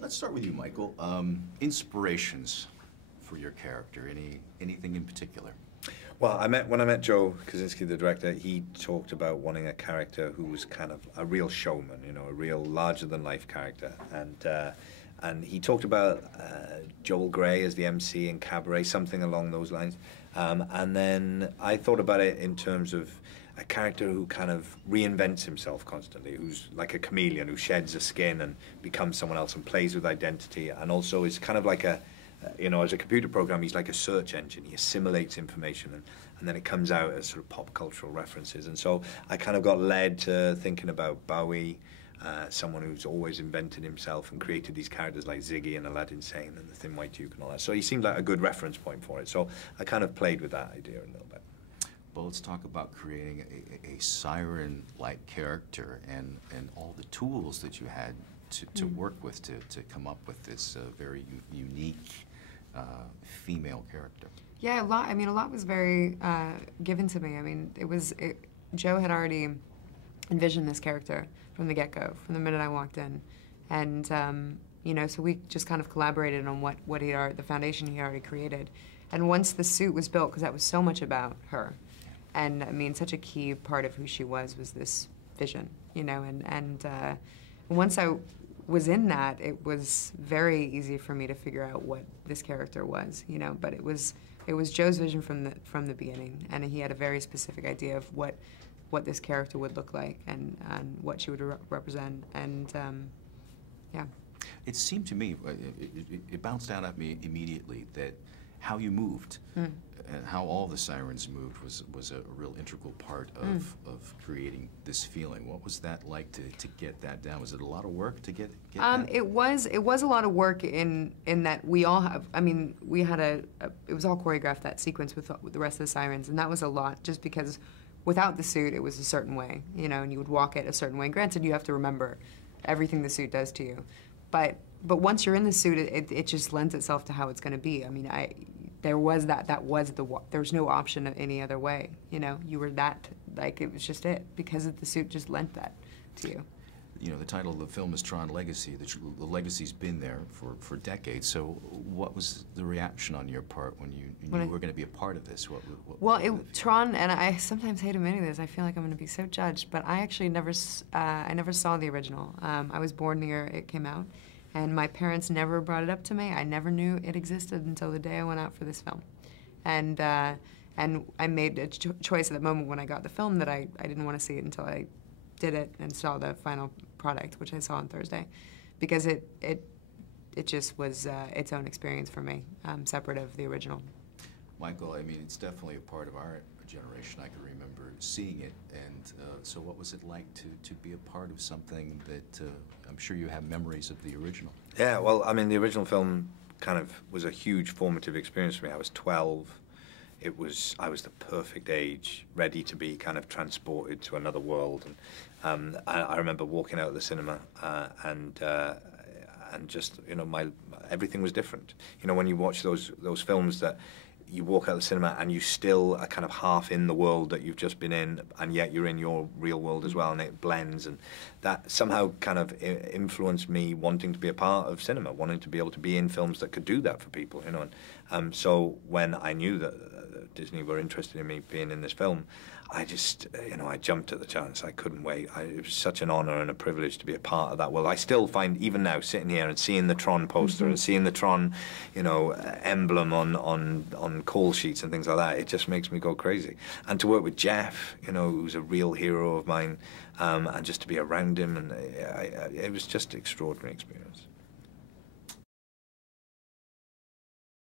Let's start with you, Michael. Inspirations for your character. Anything in particular? Well, when I met Joe Kosinski, the director, he talked about wanting a character who was kind of a real showman, you know, a real larger-than-life character, and he talked about Joel Grey as the MC in Cabaret, something along those lines. And then I thought about it in terms of a character who kind of reinvents himself constantly, who's like a chameleon, who sheds a skin and becomes someone else and plays with identity, and also is kind of like a, you know, as a computer program, he's like a search engine. He assimilates information, and then it comes out as sort of pop cultural references. And so I kind of got led to thinking about Bowie, someone who's always invented himself and created these characters like Ziggy and Aladdin Sane and the Thin White Duke and all that. So he seemed like a good reference point for it. So I kind of played with that idea a little bit. Well, let's talk about creating a siren-like character and all the tools that you had to work with to come up with this very unique female character. Yeah, a lot. I mean, a lot was very given to me. I mean, Joe had already envisioned this character from the get-go, from the minute I walked in, and you know, so we just kind of collaborated on the foundation he already created. And once the suit was built, because that was so much about her, and I mean, such a key part of who she was this vision, you know, and once I was in that, it was very easy for me to figure out what this character was, you know. But it was Joe's vision from the beginning, and he had a very specific idea of what this character would look like and what she would represent, and yeah. It seemed to me, it bounced out at me immediately that how you moved and how all the sirens moved was a real integral part of creating this feeling. What was that like to get that down? Was it a lot of work to get that? It was a lot of work in that we all have, I mean, we had it was all choreographed, that sequence with the rest of the sirens, and that was a lot just because without the suit it was a certain way, you know, and you would walk it a certain way. Granted, you have to remember everything the suit does to you, but once you're in the suit, it just lends itself to how it's going to be. I mean, there was there was no option of any other way. You know, you were that, like, it was just it, because the suit just lent that to you. You know, the title of the film is Tron Legacy. The legacy's been there for decades. So what was the reaction on your part when you knew you were going to be a part of this? Tron, and I sometimes hate admitting this, I feel like I'm going to be so judged, but I actually never saw the original. I was born the year it came out, and my parents never brought it up to me. I never knew it existed until the day I went out for this film. And I made a choice at the moment when I got the film that I didn't want to see it until I did it and saw the final product, which I saw on Thursday, because it just was its own experience for me, separate of the original. Michael, I mean, it's definitely a part of our generation. I can remember seeing it, and so what was it like to be a part of something that I'm sure you have memories of the original? Yeah, well, I mean, the original film kind of was a huge formative experience for me. I was 12. I was the perfect age, ready to be kind of transported to another world. And I remember walking out of the cinema and just, you know, everything was different. You know, when you watch those films that you walk out of the cinema and you still are kind of half in the world that you've just been in, and yet you're in your real world as well, and it blends, and that somehow kind of influenced me wanting to be a part of cinema, wanting to be able to be in films that could do that for people, you know. And so when I knew that Disney were interested in me being in this film, I just, you know, I jumped at the chance. I couldn't wait. It was such an honor and a privilege to be a part of that world. I still find, even now, sitting here and seeing the Tron poster and seeing the Tron, you know, emblem on call sheets and things like that, it just makes me go crazy. And to work with Jeff, you know, who's a real hero of mine, and just to be around him, and it was just an extraordinary experience.